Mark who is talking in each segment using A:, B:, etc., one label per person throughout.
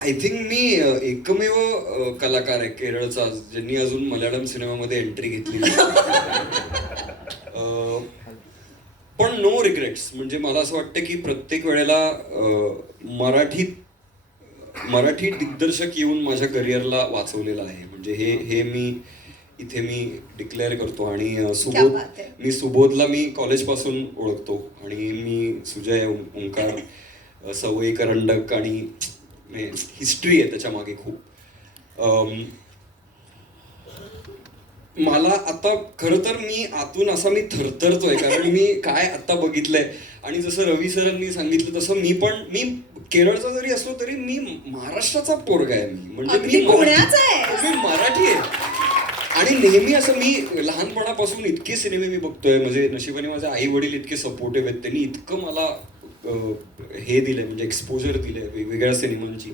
A: I think मी एकमेव कलाकार आहे केरळचा ज्यांनी अजून मल्याळम सिनेमामध्ये एंट्री घेतली पण नो रिग्रेट्स. म्हणजे मला असं वाटतं की प्रत्येक वेळेला मराठीत मराठी दिग्दर्शक येऊन माझ्या करिअरला वाचवलेलं आहे. म्हणजे हे हे मी इथे मी डिक्लेअर करतो आणि सुबोध. मी सुबोधला मी कॉलेजपासून ओळखतो आणि मी सुजय ओं- ओंकार अ, सवई करंडक आणि हिस्ट्री आहे त्याच्यामागे खूप. मला आता खरं तर मी आतून असा मी थरथरतोय कारण मी काय आता बघितलंय. आणि जसं रवी सरांनी सांगितलं तसं मी पण मी केरळचा जरी असलो तरी मी महाराष्ट्राचा पोरगा आहे मी. म्हणजे मी. मी मराठी आहे. आणि नेहमी असं मी लहानपणापासून इतके सिनेमे मी बघतोय. म्हणजे नशिबाने माझे आई वडील इतके सपोर्टिव्ह आहेत. त्यांनी इतकं मला हे दिलंय म्हणजे एक्सपोजर दिलंय वेगवेगळ्या सिनेमांची.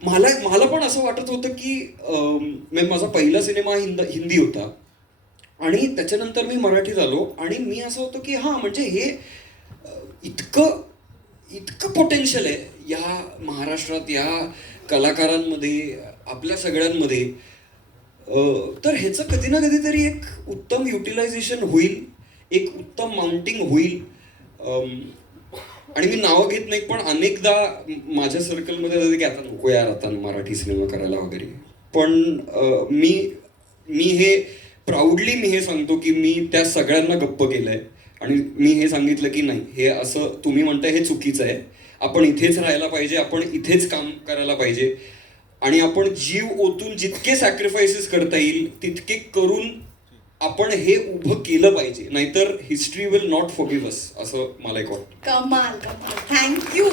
A: मला मला पण असं वाटत होतं की माझा पहिला सिनेमा हिंद हिंदी होता. आणि त्याच्यानंतर मी मराठी झालो आणि मी असं होतं की हां म्हणजे हे इतकं इतकं पोटेन्शियल आहे या महाराष्ट्रात या कलाकारांमध्ये आपल्या सगळ्यांमध्ये. तर ह्याचं कधी ना कधीतरी एक उत्तम युटिलायझेशन होईल एक उत्तम माउंटिंग होईल. आणि मी नावं घेत नाही पण अनेकदा माझ्या सर्कलमध्ये जाते की आता नको यार आता मराठी सिनेमा करायला वगैरे. पण मी मी हे प्राऊडली मी हे सांगतो की मी त्या सगळ्यांना गप्प केलंय. आणि मी हे सांगितलं की नाही हे असं तुम्ही म्हणताय हे चुकीचं आहे. आपण इथेच राहायला पाहिजे आपण इथेच काम करायला पाहिजे. आणि आपण जीव ओतून जितके सॅक्रिफायसेस करता येईल तितके करून आपण हे उभं केलं पाहिजे. नाहीतर history will not forgive us असं मला एक वाटतं.
B: कमाल कमाल. थँक्यू